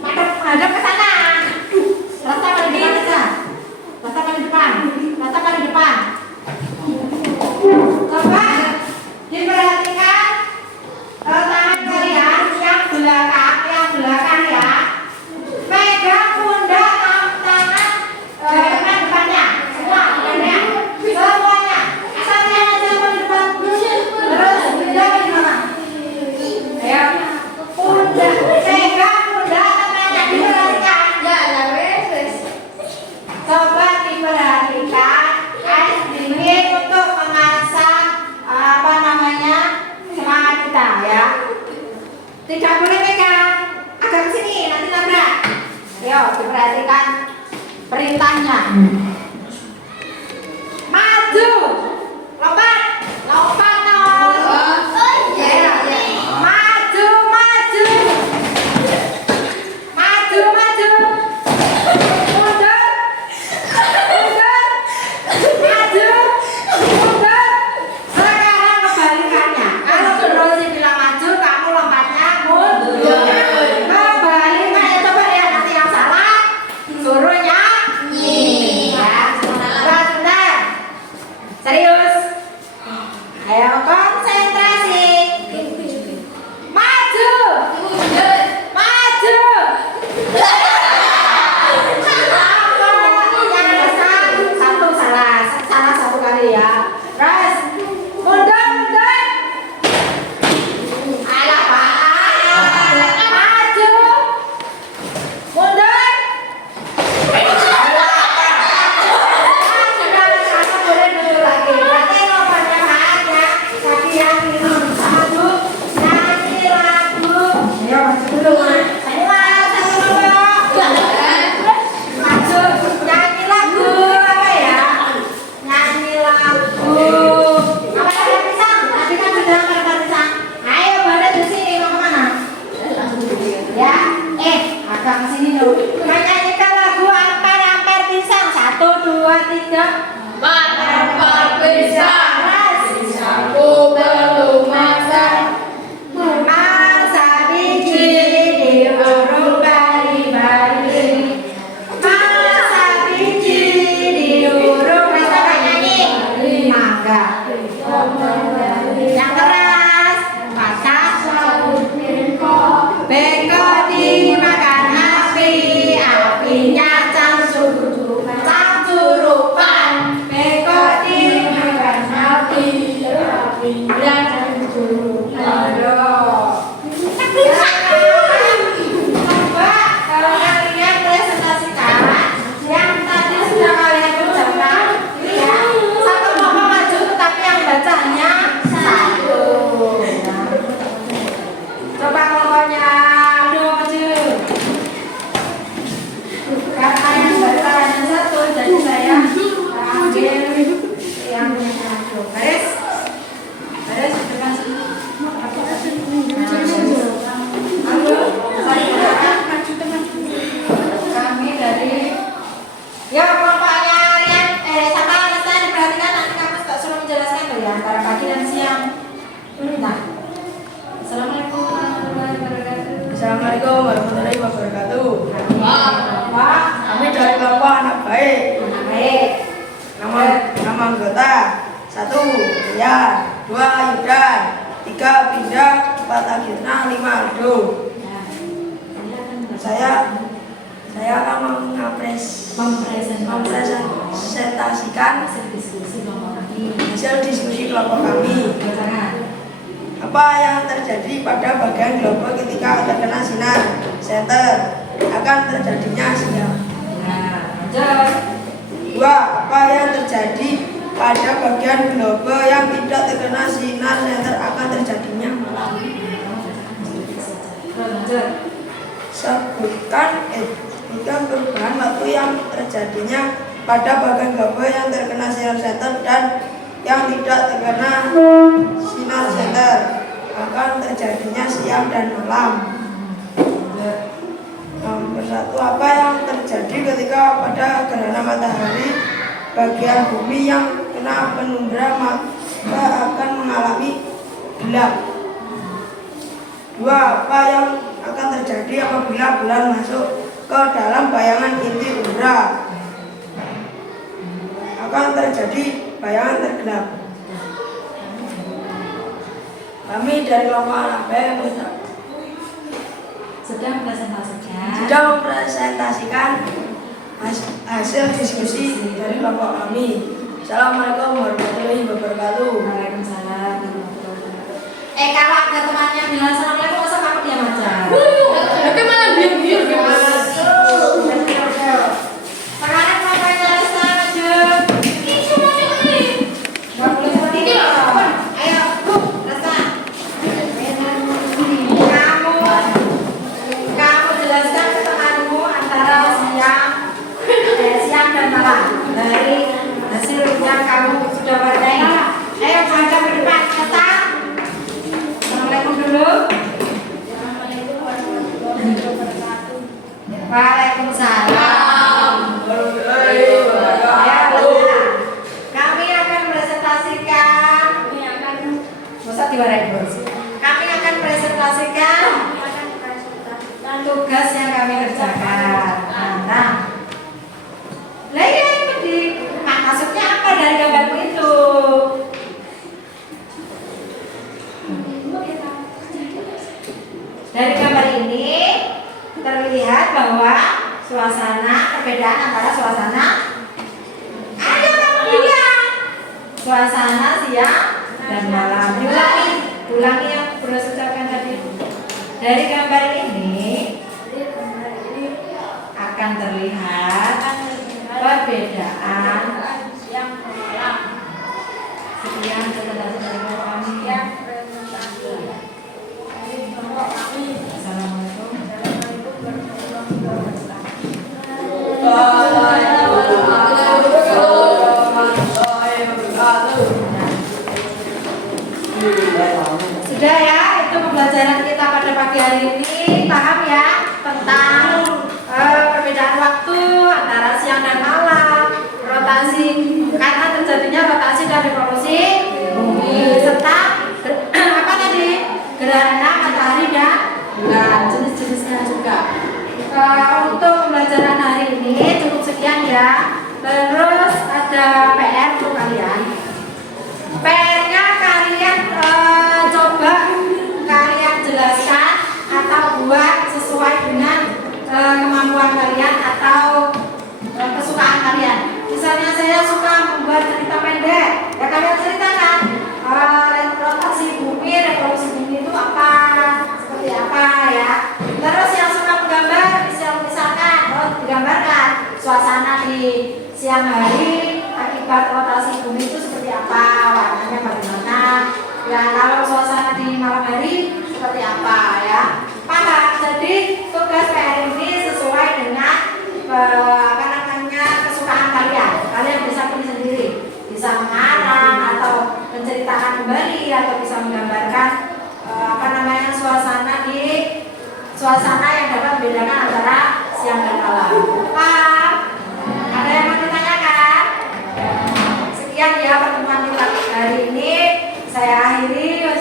hadap ke sana. Rasa paling depan aja. Rasa paling depan. Rasa paling depan. Coba diperhatikan tangan kalian yang belakang ya. Pegang pundak tangan depannya. Semua semuanya. Asalnya aja paling depan. Terus pundak di mana? Ayo. Pundak, pegang pundak tangannya, diperhatikan. Ya, wes. Coba diperhatikan. Sedikit untuk mengasah apa namanya semangat kita ya. Tidak boleh pegang. Agak ke sini nanti nabrak. Ayo diperhatikan perintahnya. Maju, lompat dong. Ya. Maju. Mundur. Mundur. Sekarang kebalikannya. Kalau Rosi bilang maju, kamu lompatnya mundur. Kebalikannya, coba ya nanti yang salah suruh nyanyi. Ya, sebentar. Serius. Ayo konsentrasi. Maju. Satu salah satu kali ya. Terus mundur. Alah Pak. Maju. Mundur. Sudah kamu boleh duduk lagi. Berarti lompatnya ada. Tadi yang ini maju. Nyanyi lagu. Ayo maju dulu. Maju, nyanyi lagu apa ya? Nyanyi lagu. Apa ada pisang? Tadi kan sudah ada pisang. Ayo balik di sini mau kemana? Ya, agak ke sini dulu. Menyanyikan lagu ampar pisang. 1, 2, 3. Ampar pisang, Pisangku belum masak. Masa biji diurut bari-bari. Masa biji diurut bari-bari. Mangga. Yang keras. Patah sabut beko dimakan api. Apinya cangcurupan. Assalamualaikum warahmatullahi wabarakatuh. Kami dari kelompok anak baik. Nama anggota 1. Rian, 2. Yudan, 3. Binda, 4. Agirna, 5. Aldo. Saya akan mempresentasikan hasil diskusi kelompok kami. Apa yang terjadi pada bagian global ketika terkena sinar senter? Akan terjadinya siang. 2. Apa yang terjadi pada bagian global yang tidak terkena sinar senter? Akan terjadinya malam. Sebutkan perubahan waktu yang terjadinya pada bagian global yang terkena sinar senter dan yang tidak terkena sinar senter. Akan terjadinya siang dan malam. Nomor 1. Apa yang terjadi ketika pada gerhana matahari bagian bumi yang kena penumbra maka akan mengalami gelap. 2. Apa yang akan terjadi apabila bulan masuk ke dalam bayangan inti umbra? Akan terjadi bayangan tergelap. Kami dari kelompok anak baik Sedang mempresentasikan hasil diskusi dari kelompok kami. Assalamualaikum warahmatullahi wabarakatuh. Waalaikumsalam. Kalau ada temannya bilang assalamualaikum, masa kamu diam aja? Tapi malah biar Sekarang sampai selesai aja. Ini cuma ini. Nggak boleh seperti ini. Ayo, Rasa. Kamu jelaskan ke temanmu antara siang dan malam dari hasil yang kamu sudah warnai. Ayo baca ke depan, Rasa. Assalamualaikum dulu. Waalaikumsalam. Kami akan presentasikan. Masa diwarai dulu sih? Kami akan presentasikan tugas yang kami kerjakan. Nah, ini di maksudnya apa dari gambarmu itu? Dari gambar ini terlihat bahwa perbedaan antara suasana siang dan malam. Ulangi yang Bro ucapkan tadi. Dari gambar ini akan terlihat perbedaan siang malam. sekian presentasi dari kami. Assalamualaikum. Sudah ya, itu pembelajaran kita pada pagi hari ini. Paham ya tentang perbedaan waktu antara siang dan malam, rotasi karena terjadinya rotasi dan revolusi bumi serta apa tadi gerhana matahari dan bulan, jenis-jenisnya juga. Untuk pembelajaran hari ini cukup sekian ya. Terus ada PR untuk kalian. PR-nya kalian coba kalian jelaskan atau buat sesuai dengan kemampuan kalian atau kesukaan kalian. Misalnya saya suka membuat cerita pendek, ya kalian ceritakan rotasi bumi, revolusi bumi itu apa, seperti apa ya. Terus yang suka menggambar, misalkan digambarkan suasana di siang hari akibat rotasi bumi itu seperti apa, warnanya bagaimana. Ya kalau suasana di malam hari seperti apa ya. Paham? Jadi tugas PR ini sesuai dengan kesukaan kalian. Kalian bisa pilih sendiri, bisa mengarang atau menceritakan kembali atau bisa menggambarkan suasana yang dapat membedakan antara siang dan malam. Paham? Ada yang mau ditanyakan? Sekian ya pertemuan kita hari ini. Saya akhiri.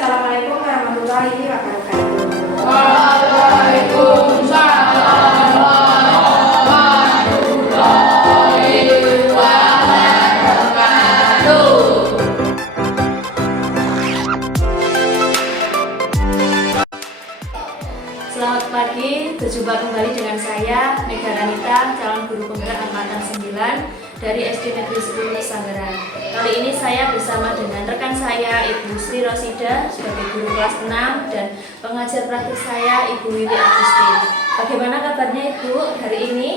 Mega Ranita, calon guru penggerak angkatan 9 dari SD Negeri 10 Sanggaran. Kali ini saya bersama dengan rekan saya Ibu Sri Rosida sebagai guru kelas 6 dan pengajar praktik saya Ibu Wiwi Agustin. Bagaimana kabarnya Ibu hari ini?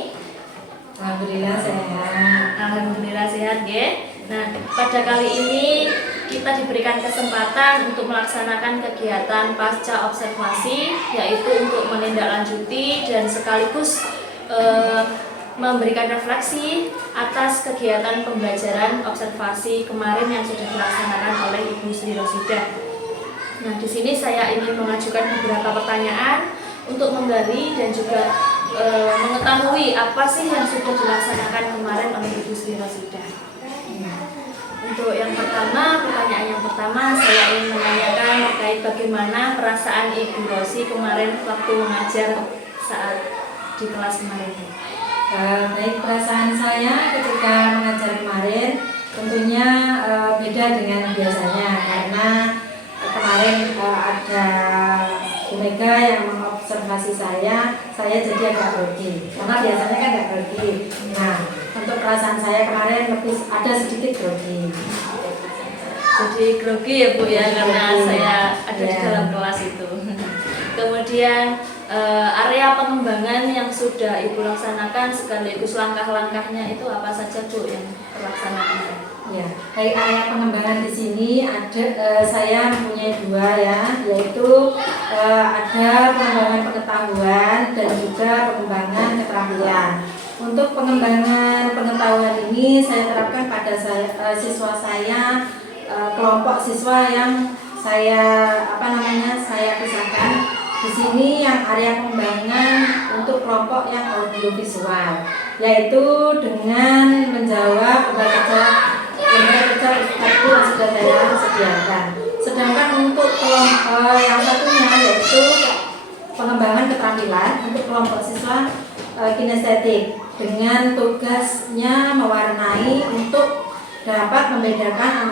Alhamdulillah sehat. Alhamdulillah sehat ya. Nah, pada kali ini kita diberikan kesempatan untuk melaksanakan kegiatan pasca observasi, yaitu untuk menindaklanjuti dan sekaligus memberikan refleksi atas kegiatan pembelajaran observasi kemarin yang sudah dilaksanakan oleh Ibu Sri Rosida. Nah, di sini saya ingin mengajukan beberapa pertanyaan untuk menggali dan juga mengetahui apa sih yang sudah dilaksanakan kemarin oleh Ibu Sri Rosida. Untuk yang pertama, pertanyaan yang pertama saya ingin menanyakan terkait bagaimana perasaan Ibu Rosi kemarin waktu mengajar saat di kelas kemarin. Baik, perasaan saya ketika mengajar kemarin tentunya beda dengan biasanya karena kemarin ada Bu Mega yang mengobservasi saya jadi agak grogi karena biasanya kan agak grogi. Nah, untuk perasaan saya kemarin lebih ada sedikit grogi. Jadi grogi ya Bu ya, karena saya ada di dalam kelas itu. Kemudian area pengembangan yang sudah Ibu laksanakan sekaligus langkah-langkahnya itu apa saja Bu yang terlaksana? Ya, dari area pengembangan di sini ada saya mempunyai dua ya, yaitu ada pengembangan pengetahuan dan juga pengembangan keterampilan. Untuk pengembangan pengetahuan ini saya terapkan pada siswa saya, kelompok siswa yang saya saya pisahkan. Di sini yang area pengembangan untuk kelompok yang audiovisual, yaitu dengan menjawab berbagai kerja itu yang sudah saya sediakan. Sedangkan untuk kelompok yang satunya yaitu pengembangan keterampilan untuk kelompok siswa kinestetik dengan tugasnya mewarnai untuk dapat membedakan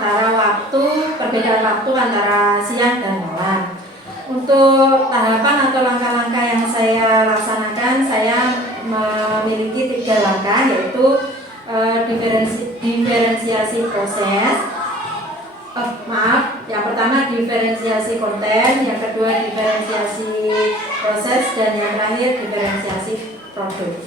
perbedaan waktu antara siang dan malam. Untuk tahapan atau langkah-langkah yang saya laksanakan, saya memiliki 3 langkah, yaitu diferensiasi proses. Yang pertama diferensiasi konten, yang kedua diferensiasi proses, dan yang terakhir diferensiasi produk.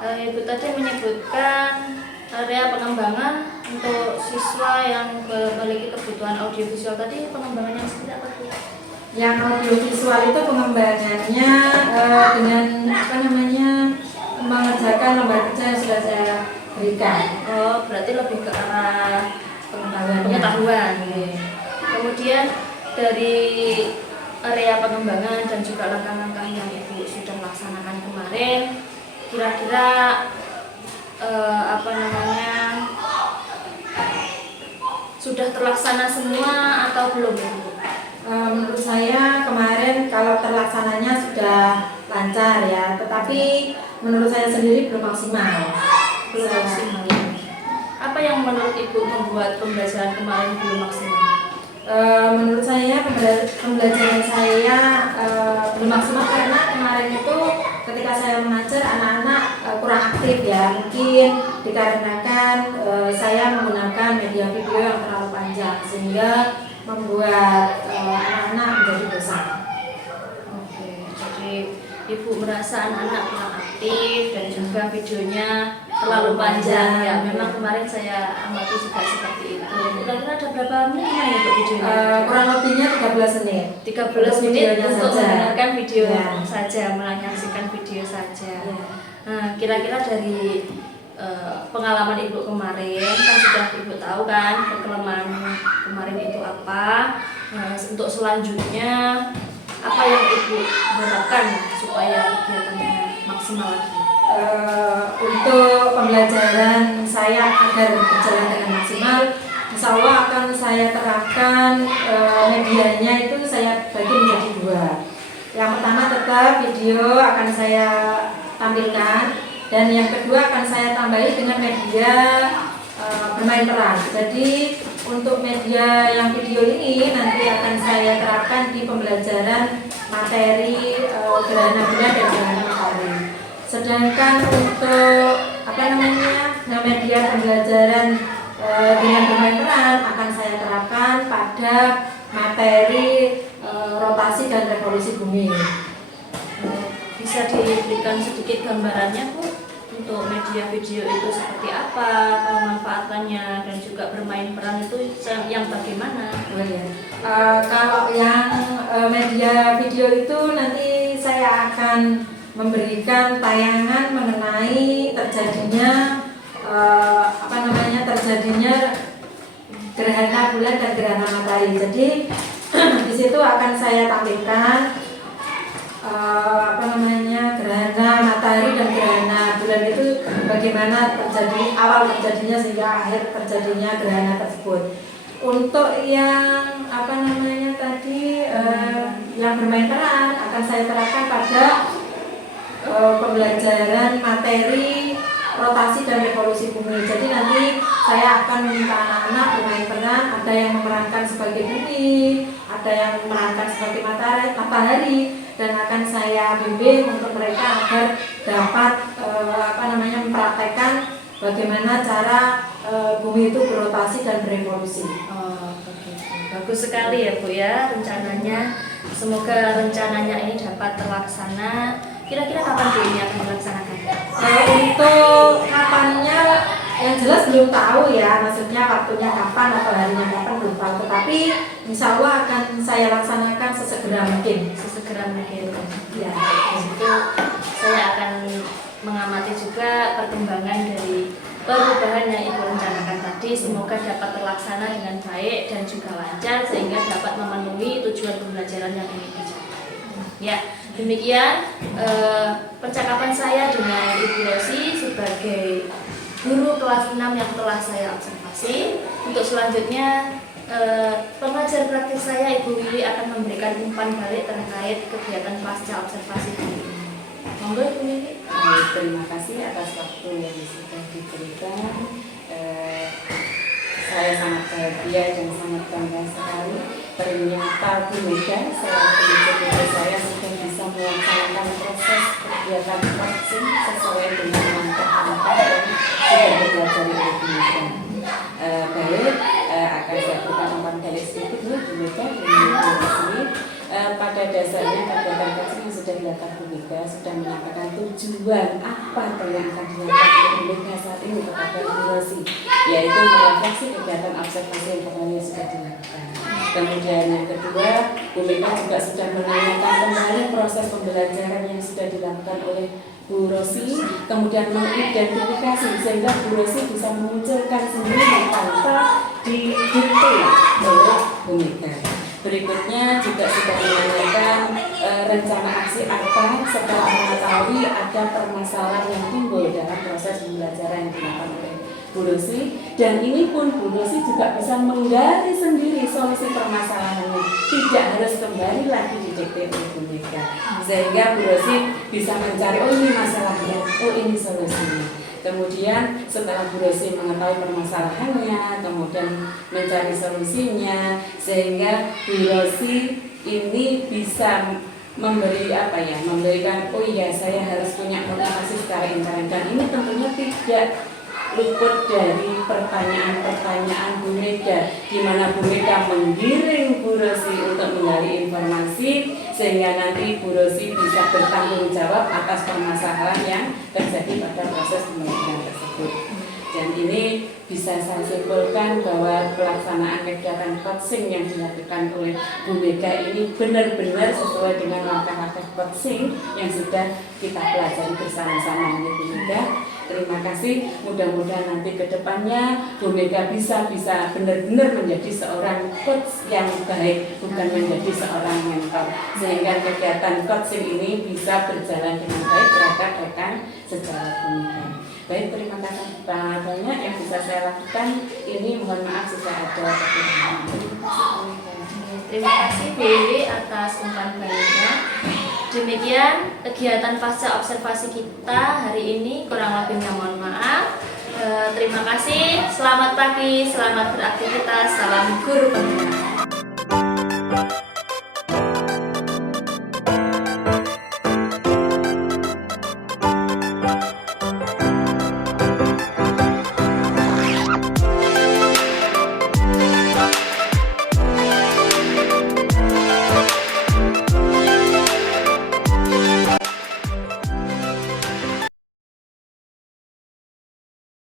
Ibu tadi menyebutkan area pengembangan untuk siswa yang memiliki kebutuhan audiovisual tadi, pengembangan yang seperti apa Bu? Yang audiovisual itu pengembangannya dengan mengerjakan lembar kerja yang sudah saya berikan. Oh, berarti lebih ke arah pengetahuan. Kemudian dari area pengembangan dan juga langkah-langkah yang Ibu sudah laksanakan kemarin, kira-kira sudah terlaksana semua atau belum Ibu? Menurut saya kemarin kalau terlaksananya sudah lancar ya, tetapi menurut saya sendiri belum maksimal. Belum maksimal. Apa yang menurut Ibu membuat pembelajaran kemarin belum maksimal? Menurut saya pembelajaran saya belum maksimal karena kemarin itu ketika saya mengajar anak-anak kurang aktif ya, mungkin dikarenakan saya menggunakan media video yang terlalu panjang sehingga membuat anak-anak menjadi bosan. Oke, jadi Ibu merasa anak-anak kurang aktif dan juga videonya terlalu panjang ya. Memang kemarin saya amati juga seperti itu. Kira-kira ada berapa menit ya Ibu videonya? Kurang lebihnya 13 menit. 13 menit untuk saja. mendengarkan video Ya. saja, menyaksikan video saja. Ya. Nah, kira-kira dari pengalaman Ibu kemarin kan sudah Ibu tahu kan kelemahan kemarin itu apa. Nah, untuk selanjutnya apa yang Ibu harapkan supaya kegiatannya maksimal lagi? Untuk pembelajaran saya agar berjalan dengan maksimal, insya Allah akan saya terapkan medianya itu saya bagi menjadi 2. Yang pertama tetap video akan saya tampilkan, dan yang kedua akan saya tambahi dengan media bermain peran. Jadi untuk media yang video ini nanti akan saya terapkan di pembelajaran materi gerhana bulan dan gerhana matahari. Sedangkan untuk media pembelajaran dengan bermain peran akan saya terapkan pada materi rotasi dan revolusi bumi. Bisa diberikan sedikit gambarannya Bu, untuk media video itu seperti apa, pemanfaatannya, dan juga bermain peran itu yang bagaimana? Kalau yang media video itu nanti saya akan memberikan tayangan mengenai terjadinya gerhana bulan dan gerhana matahari. Jadi di situ akan saya tampilkan gerhana matahari dan gerhana bulan itu bagaimana awal terjadinya sehingga akhir terjadinya gerhana tersebut. Untuk yang yang bermain peran akan saya terapkan pada pembelajaran materi rotasi dan revolusi bumi. Jadi nanti saya akan meminta anak-anak bermain peran, ada yang memerankan sebagai bumi, ada yang memerankan sebagai matahari, dan akan saya bimbing untuk mereka agar dapat mempraktekkan bagaimana cara bumi itu berotasi dan berevolusi. Bagus sekali ya Bu ya rencananya. Semoga rencananya ini dapat terlaksana. Kira-kira kapan Bu ini akan dilaksanakan? Untuk kapannya yang jelas belum tahu ya, maksudnya waktunya kapan atau harinya kapan belum tahu. Tetapi insya Allah akan saya laksanakan sesegera mungkin. Ya, itu saya akan mengamati juga perkembangan dari perubahan yang Ibu rencanakan tadi. Semoga dapat terlaksana dengan baik dan juga lancar sehingga dapat memenuhi tujuan pembelajaran yang ingin dicapai. Ya, demikian percakapan saya dengan Ibu Rosi sebagai guru kelas 6 yang telah saya observasi. Untuk selanjutnya pengajar praktik saya Ibu Willy akan memberikan umpan balik terkait kegiatan pasca observasi hari ini. Monggo Ibu Willy. Terima kasih atas waktu yang sudah diberikan. Saya sangat bahagia dan sangat bangga sekali. Ternyata Bu Mega selaku ibu saya sudah bisa melaksanakan proses kegiatan vaksin sesuai dengan langkah-langkah yang sudah dipelajari oleh Bu Mega. Baik, akan saya berikan umpan balik sedikit dulu Bu Mega di sini. Pada dasarnya kegiatan vaksin yang sudah dilakukan Bu Mega sudah menyatakan tujuan apa yang akan dilakukan oleh Bu Mega saat ini kepada Bu Rosi, yaitu merefleksi kegiatan observasi yang kemarin sudah dilakukan. Kemudian yang kedua, Bu Mega juga sudah menanyakan kembali proses pembelajaran yang sudah dilakukan oleh Bu Rosi, kemudian mengidentifikasi sehingga Bu Rosi bisa memunculkan sendiri tanpa didikte oleh Bu Mega. Berikutnya juga sudah menanyakan rencana aksi apa setelah mengetahui ada permasalahan yang timbul dalam proses pembelajaran yang dilakukan oleh Bu Rosi, dan ini pun Bu Rosi juga bisa menggali sendiri solusi permasalahannya, tidak harus kembali lagi didikte oleh Bu Mega, sehingga Bu Rosi bisa mencari ini masalahnya, ini solusinya. Kemudian setelah Bu Rosi mengetahui permasalahannya, kemudian mencari solusinya, sehingga Bu Rosi ini bisa memberikan saya harus punya motivasi secara intern, dan ini tentunya tidak luput dari pertanyaan-pertanyaan Bu Mega, di mana Bu Mega menggiring Bu Rosi untuk menggali informasi sehingga nanti Bu Rosi bisa bertanggung jawab atas permasalahan yang terjadi pada proses pembelajaran tersebut. Dan ini bisa saya simpulkan bahwa pelaksanaan kegiatan coaching yang dilakukan oleh Bu Mega ini benar-benar sesuai dengan langkah-langkah coaching yang sudah kita pelajari bersama-sama dengan Bu Mega. Terima kasih, mudah-mudahan nanti ke depannya Bu Mega bisa benar-benar menjadi seorang coach yang baik, bukan menjadi seorang mentor, sehingga kegiatan coaching ini bisa berjalan dengan baik terhadap rekan sejawat Bu Mega. Baik, terima kasih banyak yang bisa saya lakukan. Ini mohon maaf jika ada kekurangan. Terima kasih Bu Willy atas umpan baliknya. Demikian kegiatan pasca observasi kita hari ini, kurang lebihnya mohon maaf. Terima kasih, selamat pagi, selamat beraktivitas, salam guru pembina.